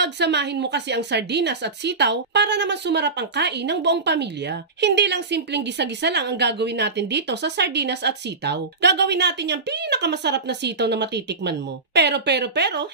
Pagsamahin mo kasi ang sardinas at sitaw para naman sumarap ang kain ng buong pamilya. Hindi lang simpleng gisa-gisa lang ang gagawin natin dito sa sardinas at sitaw. Gagawin natin yung pinakamasarap na sitaw na matitikman mo. Pero,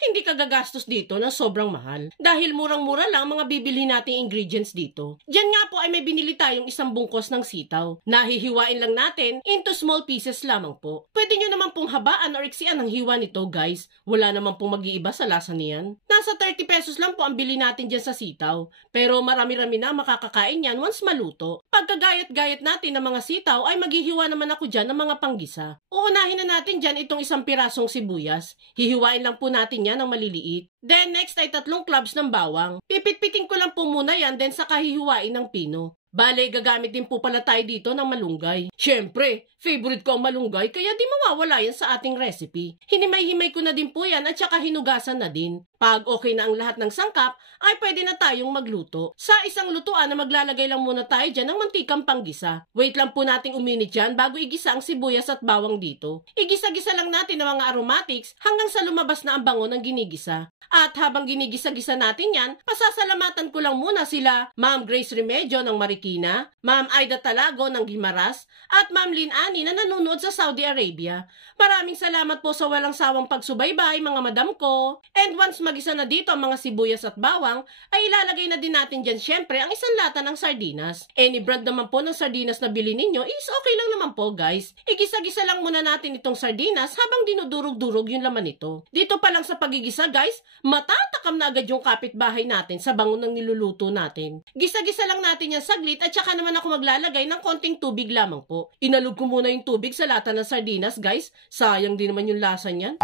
hindi ka gagastos dito ng sobrang mahal. Dahil murang-mura lang mga bibili nating ingredients dito. Diyan nga po ay may binili tayong isang bungkos ng sitaw. Nahihiwain lang natin into small pieces lamang po. Pwede nyo naman pong habaan or iksian ang hiwa nito, guys. Wala naman pong mag-iiba sa lasa niyan. Nasa 30 pesos lang po ang bili natin dyan sa sitaw. Pero marami-rami na makakakain yan once maluto. Pagkagayat-gayat natin ng mga sitaw ay maghihiwa naman ako dyan ng mga panggisa. Uunahin na natin dyan itong isang pirasong sibuyas. Hihiwain lang po natin yan ng maliliit. Then next ay 3 cloves ng bawang. Pipit-piting ko lang po muna yan then saka hihiwain ng pino. Bale, gagamit din po pala tayo dito ng malunggay. Siyempre, favorite ko ang malunggay kaya di mawawala yan sa ating recipe. Hinimay-himay ko na din po yan at saka hinugasan na din. Pag okay na ang lahat ng sangkap, ay pwede na tayong magluto. Sa isang lutuan na maglalagay lang muna tayo dyan ng mantikang panggisa. Wait lang po nating uminit dyan bago igisa ang sibuyas at bawang dito. Igisa-gisa lang natin ang mga aromatics hanggang sa lumabas na ang bango ng ginigisa. At habang ginigisa-gisa natin yan, pasasalamatan ko lang muna sila Ma'am Grace Remedio ng Marikina, Ma'am Aida Talago ng Guimaras, at Ma'am Lynn Ani na nanonood sa Saudi Arabia. Maraming salamat po sa walang sawang pagsubaybay mga madam ko. And once magisa na dito ang mga sibuyas at bawang, ay ilalagay na din natin dyan syempre ang isang lata ng sardinas. Any brand naman po ng sardinas na bili ninyo is okay lang naman po, guys. Igisa-gisa lang muna natin itong sardinas habang dinudurog-durog yung laman nito. Dito pa lang sa pagigisa, guys, matatakam na agad yung kapitbahay natin sa bango ng niluluto natin. Gisa-gisa lang natin yan saglit at saka naman ako maglalagay ng konting tubig lamang po. Inalog ko muna yung tubig sa lata ng sardinas, guys. Sayang din naman yung lasa niyan.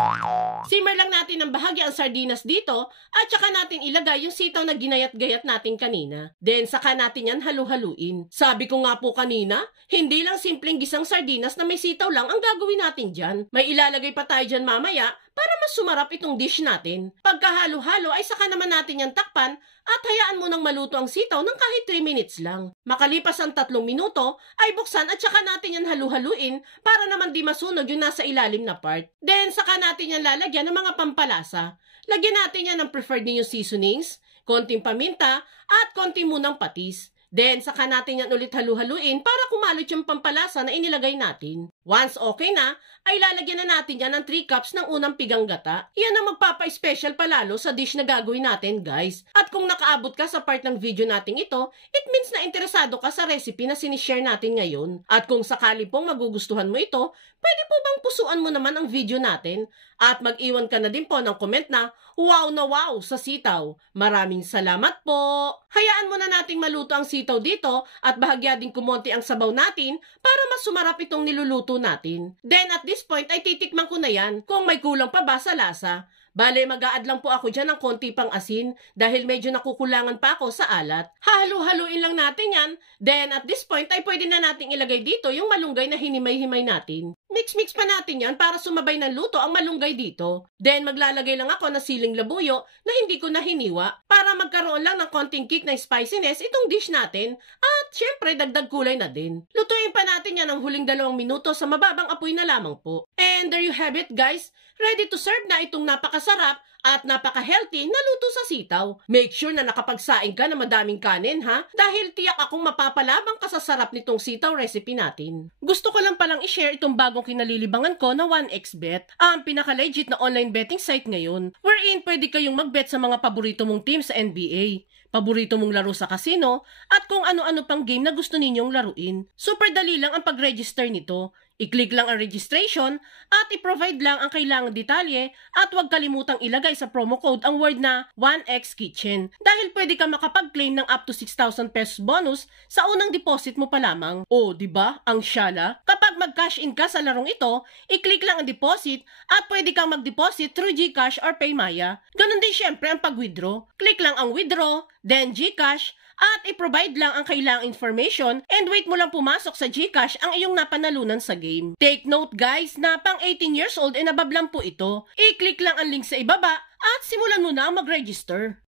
Simmer lang natin ng bahagi ang sardinas dito at saka natin ilagay yung sitaw na ginayat-gayat natin kanina. Then saka natin yan halu-haluin. Sabi ko nga po kanina, hindi lang simpleng gisang sardinas na may sitaw lang ang gagawin natin dyan. May ilalagay pa tayo dyan mamaya para mas sumarap itong dish natin. Pagkahalo-halo ay saka naman natin yan takpan at hayaan mo nang maluto ang sitaw ng kahit 3 minutes lang. Makalipas ang 3 minuto ay buksan at saka natin yan halu-haluin para naman di masunog yung nasa ilalim na part. Then saka natin yan lalagyan ng mga pampalasa. Lagyan natin yan ng preferred ninyong seasonings, konting paminta at konting munang patis. Then, saka natin yan ulit halu-haluin para kumalot yung pampalasa na inilagay natin. Once okay na, ay lalagyan na natin yan ng 3 cups ng unang pigang gata. Yan ang magpapa-special palalo sa dish na gagawin natin, guys. At kung nakaabot ka sa part ng video natin ito, it means na interesado ka sa recipe na sinishare natin ngayon. At kung sakali pong magugustuhan mo ito, pwede po bang pusuan mo naman ang video natin? At mag-iwan ka na din po ng comment na wow sa sitaw. Maraming salamat po! Hayaan muna nating maluto ang sitaw dito at bahagya din kumonti ang sabaw natin para mas sumarap itong niluluto natin. Then at this point ay titikman ko na yan kung may kulang pa ba sa lasa. Bale, mag-a-add lang po ako dyan ng konti pang asin dahil medyo nakukulangan pa ako sa alat. Halu-haluin lang natin yan. Then at this point ay pwede na nating ilagay dito yung malunggay na hinimay-himay natin. Mix-mix pa natin yan para sumabay ng luto ang malunggay dito. Then maglalagay lang ako ng siling labuyo na hindi ko na hiniwa para magkaroon lang ng konting kick na spiciness itong dish natin. At syempre dagdag kulay na din. Lutuin pa natin yan ng huling 2 minuto sa mababang apoy na lamang po. And there you have it, guys. Ready to serve na itong napakasarap at napaka-healthy na luto sa sitaw. Make sure na nakapagsaing ka na madaming kanin, ha? Dahil tiyak akong mapapalabang ka sa sarap nitong sitaw recipe natin. Gusto ko lang palang i-share itong bagong kinalilibangan ko na 1xBet, ang pinaka-legit na online betting site ngayon, wherein pwede kayong mag-bet sa mga paborito mong team sa NBA, paborito mong laro sa casino, at kung ano-ano pang game na gusto ninyong laruin. Super dali lang ang pag-register nito. I-click lang ang registration at i-provide lang ang kailangang detalye at huwag kalimutang ilagay sa promo code ang word na 1xKitchen dahil pwede ka makapag-claim ng up to 6,000 pesos bonus sa unang deposit mo pa lamang. O, di ba? Ang syala. Kapag mag-cash in ka sa larong ito, i-click lang ang deposit at pwede kang mag-deposit through GCash or PayMaya. Ganon din syempre ang pag-withdraw. Click lang ang withdraw, then GCash, at i-provide lang ang kailangang information and wait mo lang pumasok sa GCash ang iyong napanalunan sa game. Take note, guys, na pang 18 years old and above lang po ito. I-click lang ang link sa ibaba at simulan mo na ang mag-register.